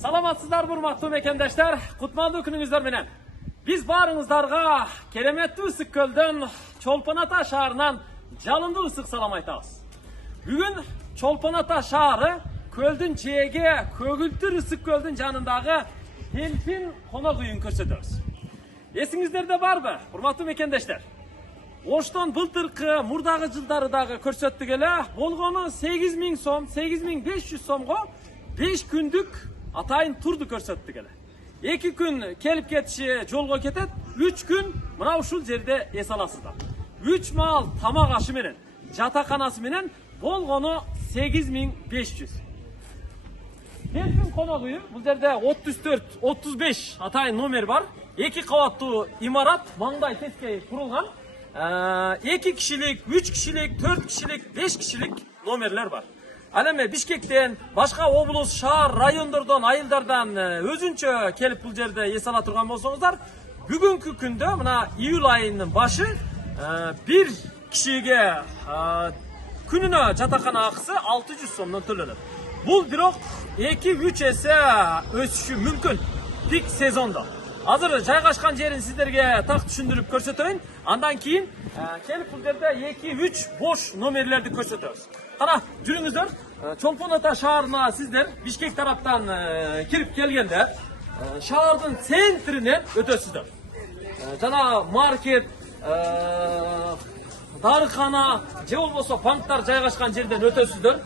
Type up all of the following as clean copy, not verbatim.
Саламатсыздар урматтуу мекендештер, кутмандуу күнүңүздөр менен. Биз баарыңыздарга кереметтүү ысык көлдөн Чолпон Ата шаарынан жалындуу ысык салам айтабыз. Бүгүн Чолпон Ата шаары көлдүн жээги көгүлтүр ысык көлдүн жанындагы Delfin конок үйүн көрсөтөбүз. Эсиңиздерде барбы, урматтуу мекендештер? Оштон былтыркы мурдагы жылдары дагы көрсөттүк эле, болгону 8000 сом, 8500 сомго 5 күндүк атайын турду көрсөттүк эле. 2 күн келип кетиши жолго кетет, 3 күн мына ушул жерде эс аласыздар. 3 маал тамак ашы менен, жатаканасы менен болгону 8500. Delfin конок үйү, бул жерде 34-35 атайын номер бар. 2 кабаттуу имарат, маңдай тескей курулган. 2 кишилик, 3 кишилик, 4 кишилик, 5 кишилик номерлер бар. Ал эми Бишкектен, башка облус, шаар, райондордон, айылдардан өзүнчө келип бул жерде эс ала турган болсоңуздар, бүгүнкү күндө мына июль айынын башы бир кишиге күнүнө жатакана акысы 600 сомдон төлөнөт. Бул бирок 2-3 эсе өсүшү мүмкүн пик сезондо. Азыр жайгашкан жерин сиздерге так түшүндүрүп көрсөтөйүн. Андан кийин келип бул жерде 2-3 бош номерлерди көрсөтөбүз. Кана, жүрүңүздөр. Чолпон Ата шаарына сиздер Бишкек тараптан кирип келгенде шаардын центринен өтөсүздөр. Жана маркет, дарыкана же болбосо банктар жайгашкан жерден өтөсүздөр.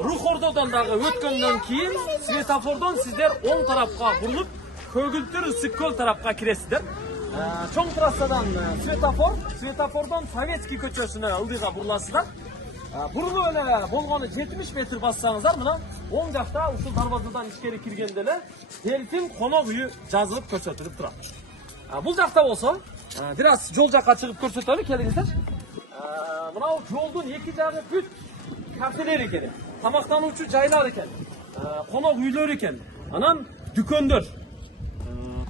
Рух Ордодон дагы өткөндөн кийин светофордон сиздер оң тарапка бурулуп, көгүлтүр ысык көл тарапка киресиздер. Чоң трассадан светофордон Советский көчөсүнө ылдыйга буруласыздар. Бурулуп эле болгону 70 метр бассаңыздар, мына оң жакта ушул дарбазадан ичкери киргенде эле Delfin конок үйү жазылып көрсөтүлүп турат. Бул жакта болсо, бир аз жол жакка чыгып көрсөтөлү, келиңиздер. Мына жолдун эки жагы бүт кафелер экен, тамактануучу жайлар экен, конок үйлөр экен, анан дүкөндөр.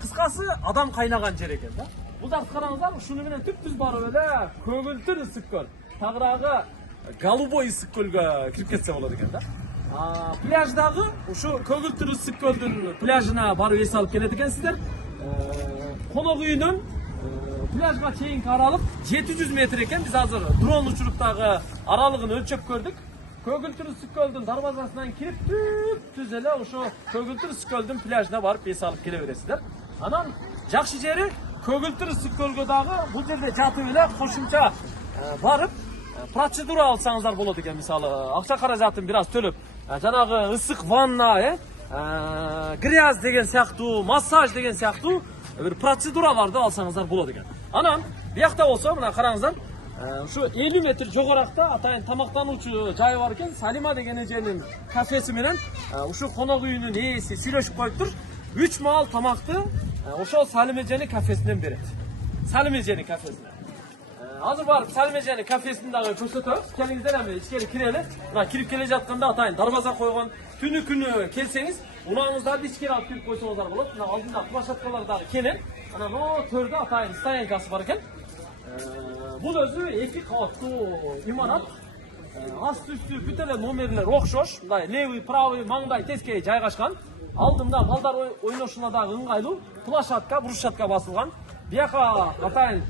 Кыскасы адам кайнаган жер экен да. Бул жакты караңыздар, ушуну менен түп-түз барып эле көгүлтүр ысык көл, тагыраагы голубой ысык көлгө кирип кетсе болот экен да. Пляждагы ушу көгүлтүр ысык көлдүн пляжына барып эс алып келет экенсиздер. Конок үйүнөн пляжга чейинки аралык 700 метр экен. Биз азыр дрон учуруп дагы аралыгын өлчөп көрдүк. Көгүлтүр ысык көлдүн дарбазасынан кирип түз эле ошо көгүлтүр ысык көлдүн пляжына барып эс алып келе бересиздер. Анан жакшы жери көгүлтүр ысык көлгө дагы бул жерде жатып эле кошумча барып процедура алсаңыздар болот экен. Мисалы, акча каражатын бир аз төлөп, жанагы ысык ванна, грязь деген сыяктуу, массаж деген сыяктуу бир процедураларды алсаңыздар болот экен. Анан биякта болсо, мына караңыздар, ушу 50 метр жогоракта атайын тамактануучу жай бар экен. Салима деген эженин кафеси менен ушу конок үйүнүн ээси сүйлөшүп коюптур. 3 маал тамакты ошол Салима эженин кафесинен берет. Салима эженин кафесинен. Азыр барып Салима эженин кафесин дагы көрсөтөбүз. Келиңиздер, эми ичкери кирели. Мына кирип келе жатканда атайын дарбаза койгон. Күнү келсеңиз, унааңыздарды ичкери алып кирип койсоңуздар болот. Мына алдында площадкалар дагы кенен. Анан о төрдө атайын стоянкасы бар экен. Бул өзү 2 кабаттуу имарат. Асты үстү бүт эле номерлер окшош. Мындай левый, правый, маңдай тескей жайгашкан. Алдында балдар ойношуна дагы ыңгайлуу. Площадка, брусчатка басылган. Бияка атайын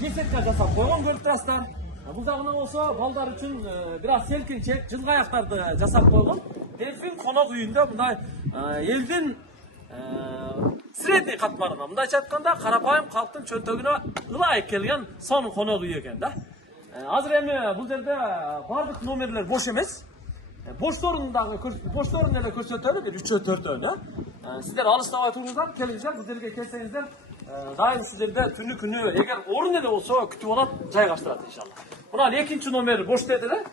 беседка жасап койгон, көрүп турасыздар. Бул жагынан болсо балдар үчүн бир аз селкинчек, жылгаяктарды жасап койгон. Delfin конок үйүндө мындай элдин средний катмарына, мындайча айтканда, карапайым калктын чөнтөгүнө ылайык келген сонун конок үй экен да. Азыр эми бул жерде бардык номерлер бош эмес. Бошторун эле көрсөтөлү, бир 3-4-өн. Сиздер алыстабай туруңуздар, келиңиздер, бул жерге келсеңиздер, дайым сиздерде күнү эгер орун эле болсо күтүп алат, жайгаштырат иншалла. Мына экинчи номер бош деди эле.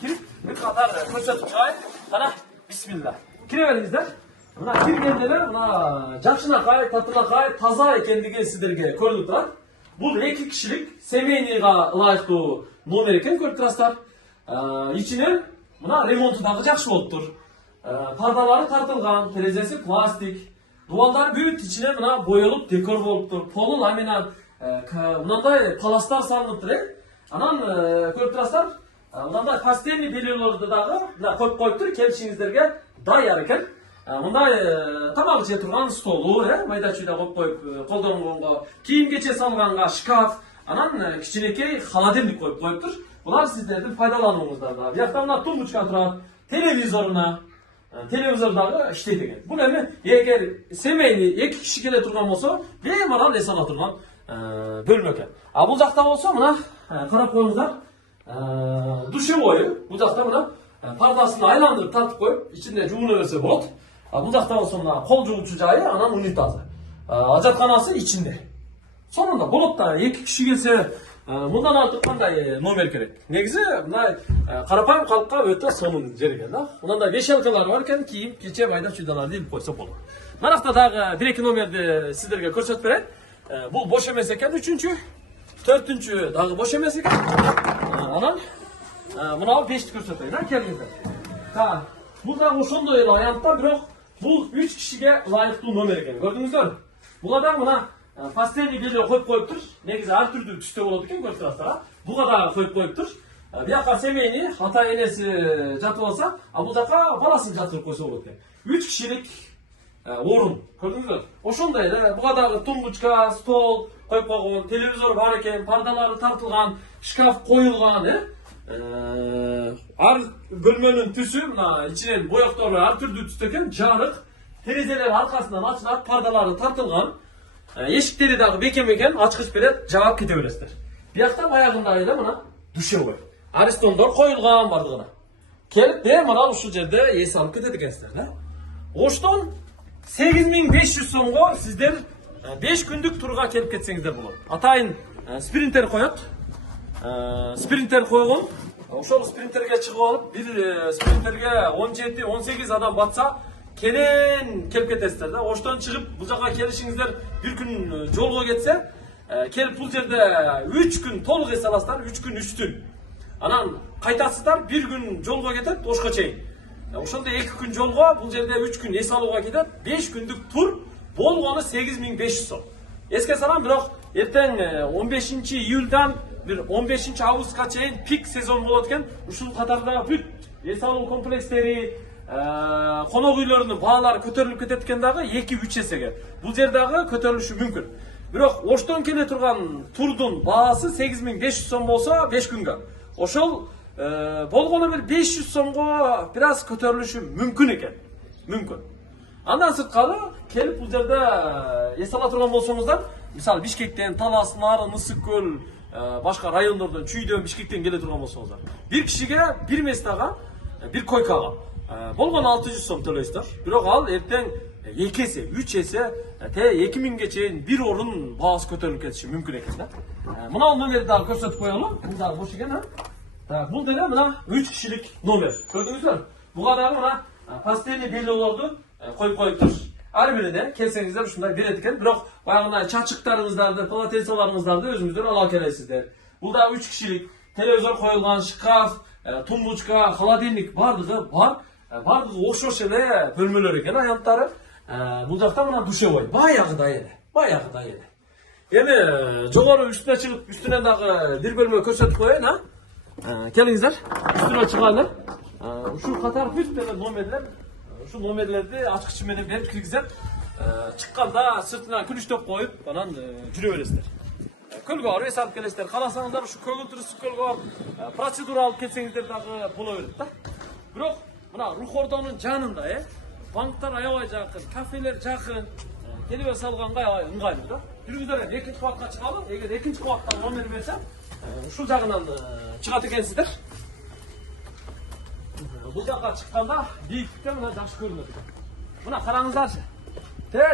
Кирип бир катар көрсөтүп чыгайын. Кана, бисмилла. Кире бериңиздер. Мына киргенде эле мына жакшынакай, татынакай, таза экендиги сиздерге көрүнүп турат. Бул 2 кишилик семейныйга ылайыктуу номер экен, көрүп турасыздар. Ичинен мына ремонту дагы жакшы болуптур. Пардалары тартылган, терезеси пластик. Дубалдар бүт ичине мына боелуп, декор болуптур. Полу ламинат, мындай паластар салыныптыр. Анан көрүп турасыздар, мындай постельный бельелерди дагы коюп коюптур, келишиңиздерге даяр экен. мындай тамак жее турган столу, майда чүйдө коюп коюп колдонгонго, кийим кече салганга шкаф, анан кичинекей холодильник коюп коюптур. Булар сиздердин пайдаланууңуздарда. Биякта мына тумбочка турат, телевизор дагы иштейт экен. Бул эми эгер семейный 2 киши келе турган болсо, бемарал эс ала турган бөлмө экен. А бул жакта болсо мына карап коюңуздар, душевой. Бул жакта мына пардасын айландырып тартып коюп, ичинде жууна берсе болот. А бул жакта болсо мына кол жуучу жайы, анан унитазы. Ажатканасы ичинде. Сонунда болот да 2 киши келсе, мындан артык кандай номер керек. Негизи мына карапайым калкка өтө сонун жер экен да. Мындай вешалкалар бар экен, кийим кече майда чүйдаларды илип койсо болот. Манакта дагы 1-2 номерди сиздерге көрсөтүп берет. Бул бош эмес экен, 3-чү, 4-чү дагы бош эмес экен. Анан мына 5ти көрсөтөйүн, келиңиздер. Так, бул дагы ошондой эле аянтта, бирок бул 3 кишиге ылайыктуу номер экен. Көрдүңүздөр? Буга дагы мына постельный белье коюп коюптур. Негизи ар түрдүү түстө болот экен, көрүп турасыздар. Буга дагы коюп коюптур. Бияка семейный ата энеси жатып алса, а бул жака баласын жатырып койсо болот экен. 3 кишилик орун. Көрдүңүзбү? Ошондой эле буга дагы тумбочка, стол коюп койгон, телевизор бар экен, пардалары тартылган, шкаф коюлган, ар бөлмөнүн түсү мына ичинен боектору ар түрдүү түстө экен, жарык, терезелер аркасынан ачылат, пардалары тартылган. Эшиктери дагы бекем экен, ачкыч берет, жаап кете бересиздер. Биякта баягындай эле мына душевой. Аристондор коюлган бардыгына. Келип бемарал ушул жерде эс алып кетет экенсиздер, Оштон 8500 сомго сиздер 5 күндүк турга келип кетсеңиздер болот. Атайын спринтер коет. Спринтер койгон. Ошол спринтерге чыгып алып, бир спринтерге 17-18 адам батса, кенен келип кетесиздер да. Оштон чыгып бул жака келишиңиздер бир күн жолго кетсе, келип бул жерде 3 күн толук эс аласыздар, 3 күн 3 түн. Анан кайтасыздар, бир күн жолго кетет, Ошко чейин. Ошондо 2 күн жолго, бул жерде 3 күн эс алууга кетет, 5 күндүк тур болгону 8500 сом. Эске салам, бирок эртең 15-июльдан бир 15-августка чейин пик сезон болот экен. Ушул катарда бүт эс алуу комплекстери, конок үйлөрүнүн баалары көтөрүлүп кетет экен дагы 2-3 эсеге. Бул жер дагы көтөрүлүшү мүмкүн. Бирок Оштон келе турган турдун баасы 8500 сом болсо 5 күнгө. Ошол болгону бир 500 сомго бир аз көтөрүлүшү мүмкүн экен. Мүмкүн. Андан сырткары келип бул жерде эс ала турган болсоңуздар, мисалы Бишкектен, Талас, Нарын, Ысык көл, башка райондордон, Чүйдөн, Бишкектен келе турган болсоңуздар, бир кишиге бир местага, бир койкага болгону 600 сом төлөйсүздөр. Бирок ал эртең 2 эсе, 3 эсе, 2000ге чейин бир орун баасы көтөрүлүп кетиши мүмкүн экен да. Мына номерди дагы көрсөтүп коелу. Бул дагы бош экен, Так, бул деле мына 3 кишилик номер. Көрдүңүздөр? Буга дагы мына постельный бельелорду коюп коюптур. Ар бирине келсеңиздер ушундай берет экен. Бирок баягындай чачыктарыңыздарды, полотенцеларыңыздарды өзүңүздөр ала келесиздер. Бул да 3 кишилик телевизор коюлган, шкаф, тумбочка, холодильник бардыгы бар. Бардыгы окшош эле бөлмөлөр экен аянттары. Бул жакта мына душевой. Баягыдай эле. Эми жогору үстүнө чыгып, үстүнөн дагы бир бөлмө көрсөтүп коеюн, Келиңиздер, үстүнө чыгайлы. Ушул катар бүт эле номерлер, ушул номерлерди ачкыч менен берип киргизет. Чыкканда сыртына күнүчтөп коюп, анан жүрө бересиздер. Көлгө барып эс алып келесиздер. Кааласаңыздар ушу көгүлтүр ысык көлгө процедура алып кетсеңиздер дагы боло берет да. Бирок мына Рухордонун жанында, банктар аябай жакын, кафелер жакын. Келип эс алганга аябай ыңгайлуу да. Жүрүңүздөр, экинчи кабатка чыгалы. Эгер экинчи кабаттан номер берсем, ушул жагынан чыгат экенсиздер. Бул жакка чыкканда бийиктикте мына жакшы көрүнөт экен. Мына караңыздарчы.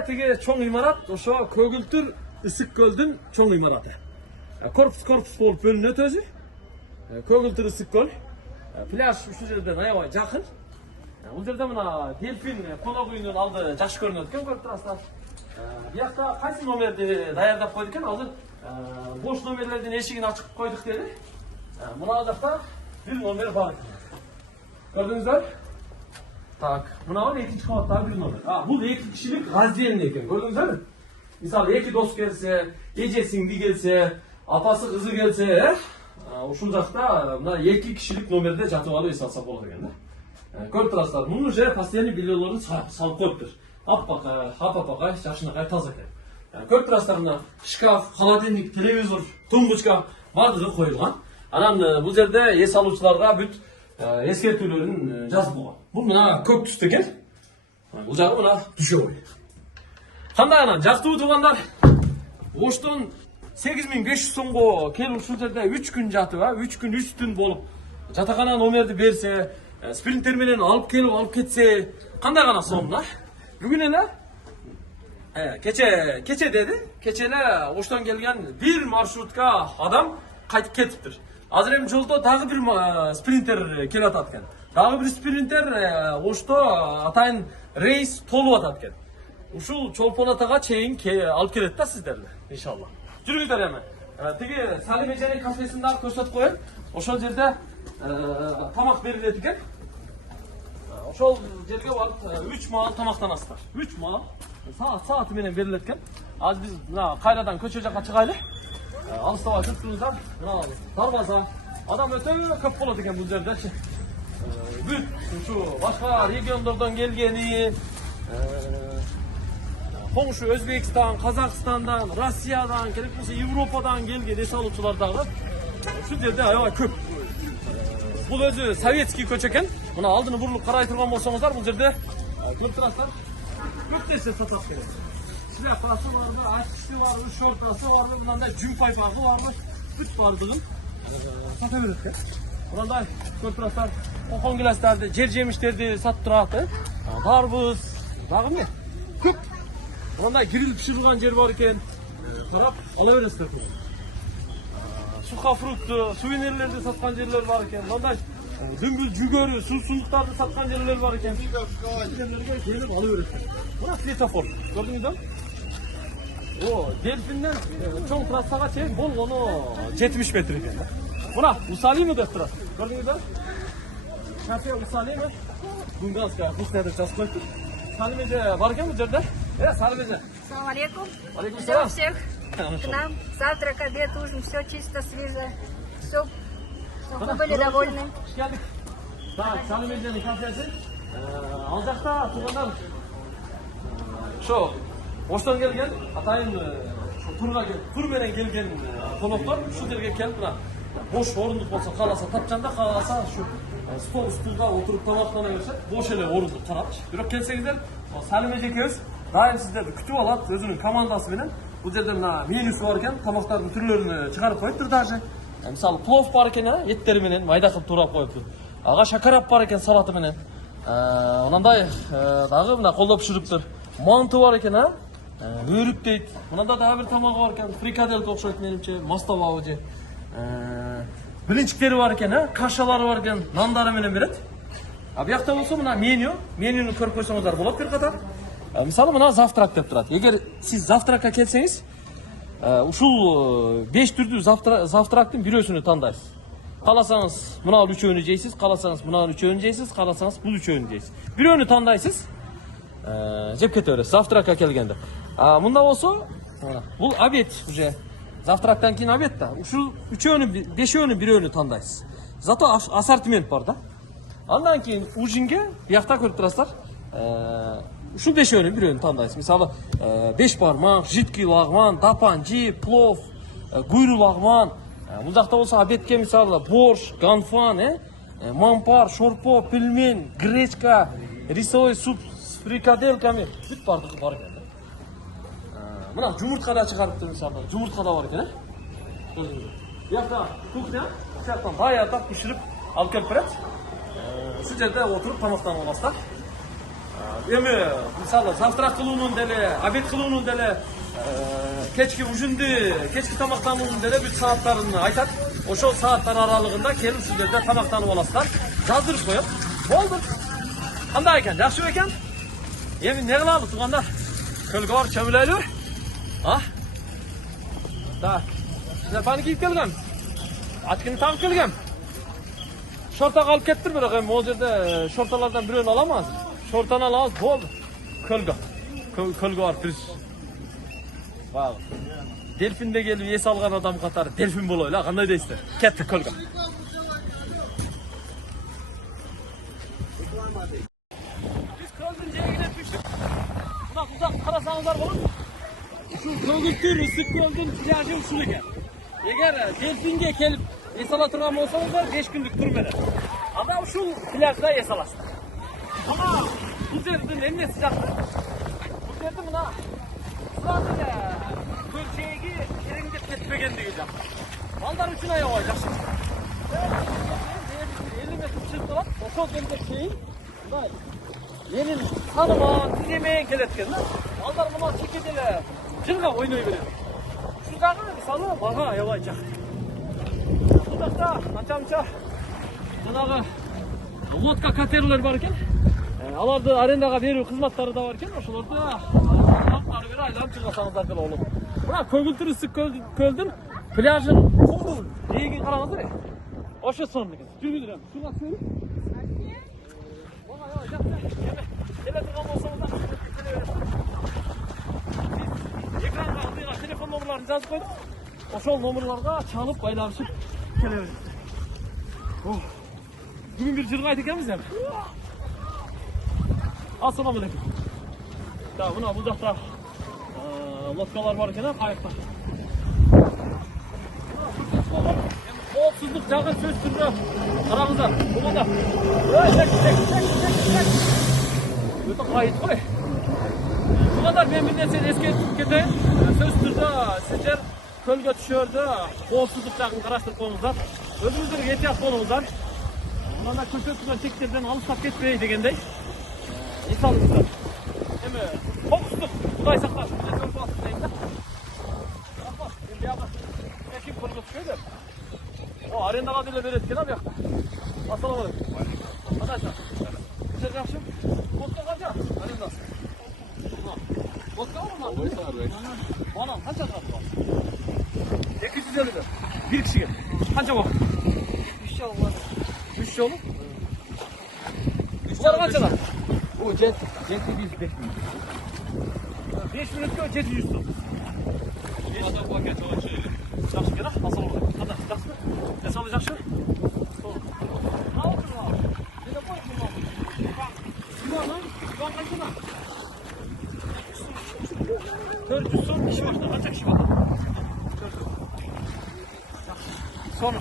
Тиги чоң имарат, ошо Көгүлтүр Ысык көлдүн чоң имараты. Корпус болуп бөлүнөт өзү. Көгүлтүр Ысык көл. Пляж ушул жерден аябай жакын. Бул жерде мына Дельфин конок үйүнүн алды жакшы көрүнөт экен, көрүп турасыздар. Биякта кайсы номерди даярдап койдук экен? Азыр бош номерлердин эшигин ачып койдук дели. Мына жакта бир номер бар. Көрдүңүздөр? Так, мына экинчи кабаттагы бир номер. Бул 2 кишилик раздельный экен. Көрдүңүздөр? Мисалы 2 дос келсе, эже сиңди келсе, апасы кызы келсе, ушул жакта мына 2 кишилик номерде жатып алып эс алса болот экен да. Көріп тұрасыздар, мұны же постоянный бельелерін салып қойыптыр. Ап-апақай, жақшынақай таза екен. Көріп тұрасыздар, мына шкаф, холодильник, телевизор, тумбочка барлығы қойылған. Анан бұл жерде ес алушыларға бүт ескертулерін жазып қойған. Бұл мына көк түсті екен. Бұл жағы мына душевой. Қандай анан, жақсы туғандар, Оштон 8500 сомго келіп ушул жерде 3 күн жатып, 3 күн 3 түн болуп, жатакана номерди берсе, спринтер менен алып келип алып кетсе, кандай гана сомда? Бүгүн эле кече деди, кече эле Оштон келген бир маршрутка адам кайтып кетиптир. Азыр эми жолдо дагы бир спринтер келип атат экен. Дагы бир спринтер Ошто атайын рейс толуп атат экен. Ушул Чолпон атага чейин алып келет да сиздерди, иншалла. Жүрүңүздөр эми. Тиги Салим эженин кафесин дагы көрсөтүп коеюн. Ошол жерде тамак берилет экен. Ошол жерге барып 3 маал тамактанасыздар. 3 маал сааты менен берилет экен. Азыр биз мына кайрадан көчө жака чыгайлы. Алыстабай туруңуздар. Мына дарбаза. Адам өтө көп болот экен бул жердечи. Бүт ушу башка региондордон келгени, Коңшу Өзбекстан, Казакстандан, Россиядан, керек болсо Европадан келген эс алуучулар дагы ушул жерде аябай көп. Бул өзү советский көчө экен. Мына алдыны бурулуп карай турган болсоңуздар, бул жерде көрүп турасыздар. Көп нерсе сатат керек. Шляпасы барбы, ачкысы барбы, шорткасы барбы, мындай жүн пайпагы барбы, бүт бардыгын сата берет экен. Мындай көрүп турасыздар, окон гиластерди, жер жемиштерди сатып турат, дарбыз, дагы эмне? Көп. Мындай кирилип пиширилган жер бар экен. Карап ала бересиздер. Сухофрукты, сувенирлерди саткан жерлер бар экен. Мындай дүмбүл жүгөрү, суусундуктарды саткан жерлер бар экен. Жерлерге келип ала бересиздер. Мына светофор. Көрдүңүздөр? Дельфинден чоң трассага чейин болгону 70 метр экен. Мына Усалимы деп турат. Көрдүңүздөр? Кафе Усалимы. Гунганская вкусная деп жазып коюптур. Салим эже бар экен бул жерде. Салим эже. Ассаламу алейкум. Алейкум Ждем салам. всех к нам. Завтрак, обед, ужин, все чисто, свежее. Все, чтобы вы были довольны. Geldik. Так, Салим эженин кафеси. Ал жакта тургандар. Ошо Оштон келген, атайын тур менен келген коноктор ушул жерге келип мына бош орундук болсо кааласа тапчанда, кааласа ушу стол стулга отуруп тамактана берсе, бош эле орундук карапчы. Бирок келсеңиздер, Салим эже экөөбүз дайым сиздерди күтүп алат өзүнүн командасы менен. Бул жерде мына менюсу бар экен, тамактардын түрлөрүн чыгарып коюптур даже. Мисалы плов бар экен, эттери менен майда кылып туурап коюптур. Ага шакарап бар экен салаты менен. Мындай дагы мына колдо пишириптир. Манты бар экен, өрүк дейт. Мынада дагы бир тамагы бар экен, фрикаделка окшойт менимче, мастабабы же. Билинчиктери бар экен, кашалары бар экен, нандары менен берет. Буякта болсо мына менюну көрүп койсоңуздар болот бир катар. Мисалы мына завтрак деп турат. Эгер сиз завтракка келсеңиз, ушул 5 түрдүү завтрактын бирөөсүнү тандайсыз. Кааласаңыз мына үчөөнү жейсиз, кааласаңыз мына үчөөнү жейсиз, кааласаңыз бул үчөөнү жейсиз. Бирөөнү тандайсыз, жеп кете бересиз завтракка келгенде. Мында болсо, бул обед уже. Завтрактан кийин обед да. Ушул үчөөнү, бешөөнү бирөөнү тандайсыз. Зато ассортимент бар да. Андан кийин ужинге буякта көрүп турасыздар. Ушул бешөөнү бирөөнү тандайсыз. Мисалы, 5 бармак, жидкий лагман, дапанжи, плов, куйру лагман. Бул жакта болсо обедке мисалы борщ, ганфан, мампар, шорпо, пельмень, гречка, рисовой суп с фрикаделками. Бүт бардыгы бар экен. Мына жумуртка да чыгарыптыр мисалы. Жумуртка да бар экен, Буякта кухня, сияктан даярдап пиширип алып келип берет. Ушул жерде отуруп тамактанып аласыздар. Эми мисалы завтрак кылуунун деле, обед кылуунун деле, кечки ужинди, кечки тамактануунун деле бир сааттарын айтат. Ошол сааттар аралыгында келип ушул жерде тамактанып аласыздар. Жаздырып коет. Болду. Кандай экен? Жакшы экен? Эми эмне кылалы туугандар? Көлгө барып чөмүлөлүбү? Так. Шляпаны кийип келгем. Ачкыны тагып келгем. Шортага алып кеттир, бирок эми могу жерде шорталардан бирөөнү алам азыр. Шортаны алабыз, болду. Көлгө барып кириш. Дельфинде келип эс алган адам катары дельфин болойлу, кандай дейсиздер? Кеттик көлгө. Байқасаңыздар болот. Şu Kogültür ысык көлдүн пляжы ушул экен. Эгер дельфинге келип эс ала турган болсоңуздар 5 күндүк тур менен. Анда ушул пляжда эс аласыздар. Ана бул жердин эмнеси жакты? Бул жердин мына сразу эле көлчеги тереңдеп кетпегендиги жакты. Балдар үчүн аябай жакшы. 50 метр чыгып турат. Ошол жерге чейин мындай менин таныман тиземейин келет экен да. Балдар мына чекеде эле жырга ойной берет. Ушул жагы мисалы мага аябай жакты. Бул жакта анча-мынча жанагы лодка катерлер бар экен. Аларды арендага берүү кызматтары да бар экен. Ошолорду ары бери айланып чыгасаңыздар деле болот. Мына Көгүлтүр ысык көлдүн пляжын кумдун эгин караңыздар. Ошо сон экен. Жүргүзүрөм. Суга түшөлүп. Мага аябай жакты. Келе турган болсоңуздар келе бересиз. Экранга ылдыйга телефон номерларын жазып койдук. Ошол номерларга чалып байланышып келе бересиз. Бүгүн бир жыргайт экенбиз эми. Ассаламу алейкум. Да, мына бул жакта лодкалар бар экен, кайыктар. Коопсуздук жагы сөз түрдө караңыздар. Бумада. Өтө кайыт кой. Бумада мен бир нерсени эскертип кетейин. Сөз түрдө сиздер көлгө түшөрдө коопсуздук жагын караштырып коюңуздар. Өзүңүздөргө этият болуңуздар. Мына көрсөтүлгөн тектерден алыстап кетпей дегендей. Эс алыңыздар. Эми коопсуздук Кудай сактасын деп көрүп атып дейм да. Рахмат. Мен биягы эшик көргөзгөйдүм. Арендага деле берет экен биякта. Ассаламу алейкум. Кандайсың? Сиз жакшымы? Лодка канча? Арендасы. Лодка мына? Банан канча турат? 250 бир кишиге. Канча убакыт? 3 жыл болот. 3 жолу? Булар канчадан? Бул 705 минут. 5 мүнөткө 700 сом. 5 адам пакет чоочу. Жакшы экен, ассаламу алейкум. Кандай, жакшымы? Эсалы жакшы? Ал турма. Деде кой турма. Иван канчадан? 400 сом киши башына. Канча киши бар? 400. Сону.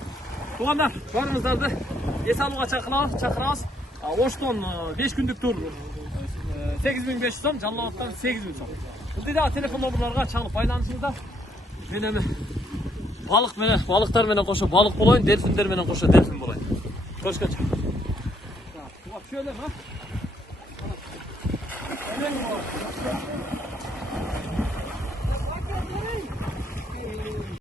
Туугандар, баарыңыздарды эс алууга чакырабыз. Оштон 5 күндүк тур 8500 сом, Жалал Абадтан 8000 сом. Ылдыйдагы телефон номерларга чалып байланышыңыздар. Мен эми балыктар менен кошо балык болоюн, дельфиндер менен кошо дельфин болоюн. Көрүшкөнчө. Түшөлөм, а?